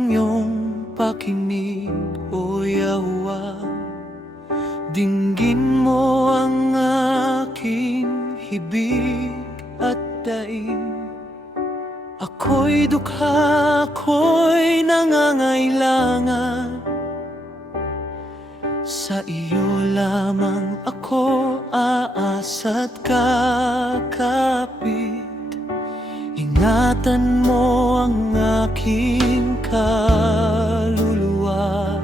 ang iyong pakinig, O Yawa. Dinggin mo ang aking hibig at daig. Ako'y dukha, ako'y nangangailangan. Sa iyo lamang ako aasa't kakapit. Ingatan mo ang aking kaluluwa,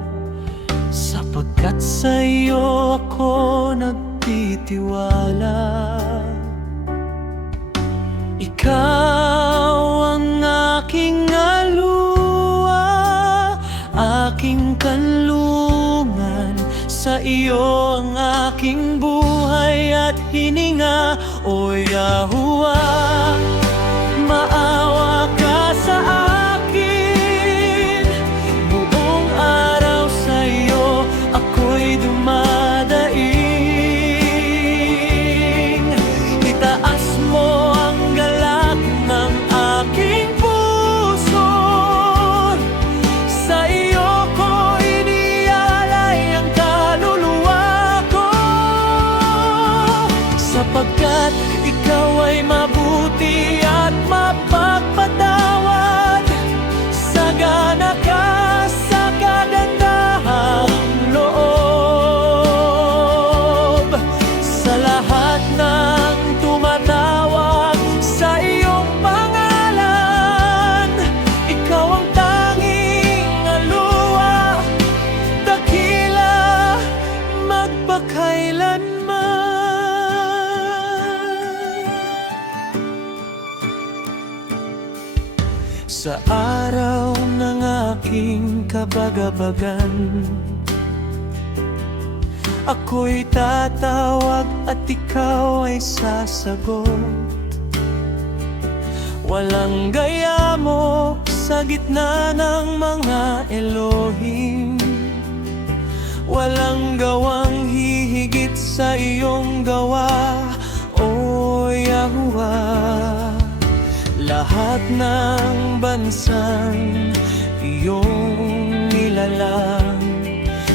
sapagkat sa iyo ako nagtitiwala. Ikaw ang aking aluwa, aking kanlungan. Sa iyo ang aking buhay at hininga, O Yahuwah. Maawa ka sa akin, buong araw sa iyo ako'y dumadaing. Itaas mo ang galak ng aking puso, sa iyo ko inialay ang kaluluwa ko, sapagkat ikaw ay mabuti at mapagpatawad. Sagana ka sa kagandahang loob, sa lahat ng tumatawag sa iyong pangalan. Ikaw ang tanging aluwa, dakila magpakailanman. Sa araw ng aking kabagabagan, ako'y tatawag at ikaw ay sasagot. Walang gaya mo sa gitna ng mga Elohim. Walang gawang hihigit sa iyong gawa, O Yahuwah. Lahat ng bansang iyong nilalang,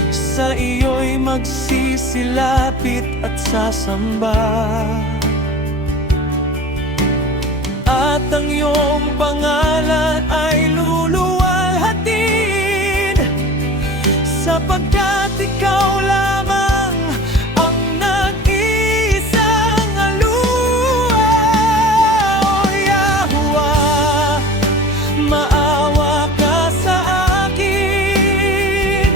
sa iyo'y magsisilapit at sasamba. At ang iyong pangalan ay luluwalhatin, sapagkat ikaw lamang ang nag-iisang aluwa, O Yahuwah. Maawa ka sa akin,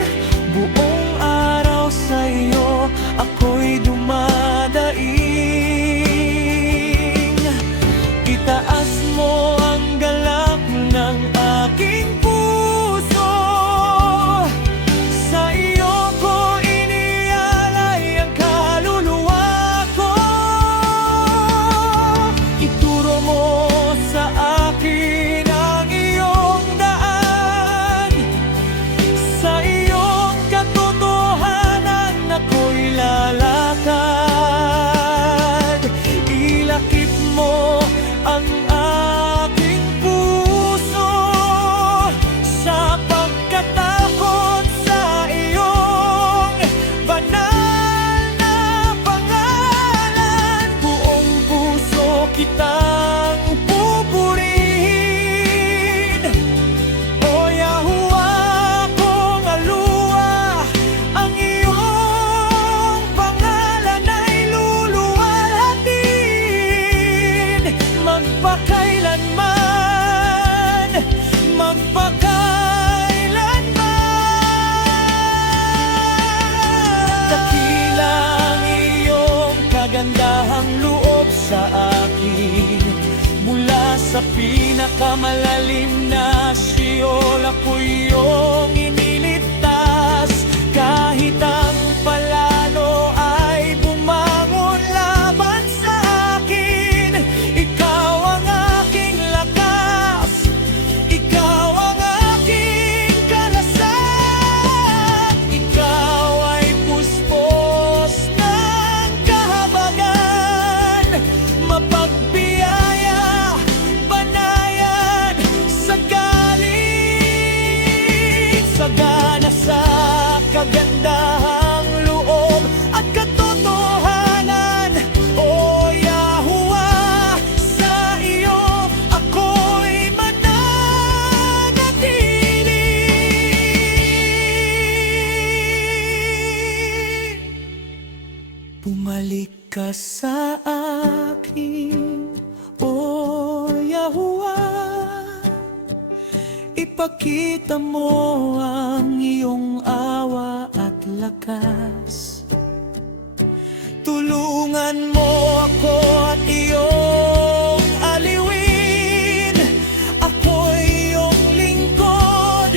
buong araw sa iyo ako'y dumadaing. Itaas mo ang galak ng aking puso, sa iyo ko inialay ang kaluluwa ko. Ituro mo sa akin ang iyong daan, sa iyong katotohanan ako'y lalakad. Ilakip mo ang aking puso sa pagkatakot sa iyong banal na pangalan. Buong puso kitang pupurihin, O Yahuwah kong aluwa. Ang iyong pangalan ay luluwalhatin, magpakailanman, magpakailanman. Dakila ang iyong kagandahang loob sa akin. Mula sa pinakamalalim na Sheol ako'y iyong iniligtas. Kahit ang palalo ay bumangon laban sa akin, ikaw ang aking lakas, ikaw ang aking kalasan. Ikaw ay puspos ng kahabagan, mapagbiyaya, banayan, sa sagana sa kagandahang loob at katotohanan. O Yahuwah, sa iyo ako'y mananatili. Bumalik ka sa akin, O Yahuwah. Ipakita mo ang iyong awa at lakas. Tulungan mo ako at iyong aliwin. Ako'y iyong lingkod,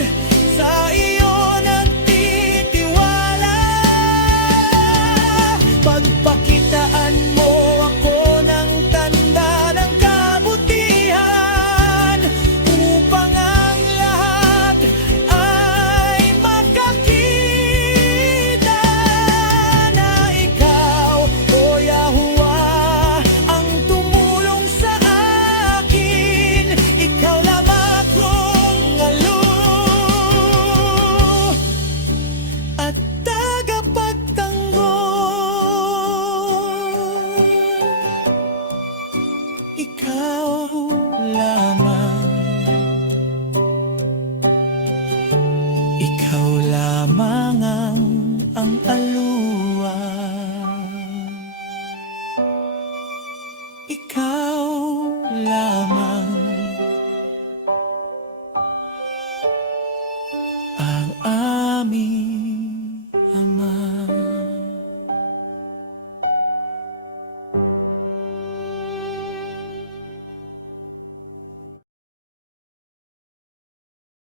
sa iyo nagtitiwala. Pagpakitaan mo ako ng tanda ng kabutihan, upang ang lahat ay makakita na ikaw, O Yahuwah, ang tumulong sa akin. Ikaw lamang kong aloof at tagapagtanggol. Ikaw lamang, ikaw lamang ang aluwa. Ikaw lamang ang aming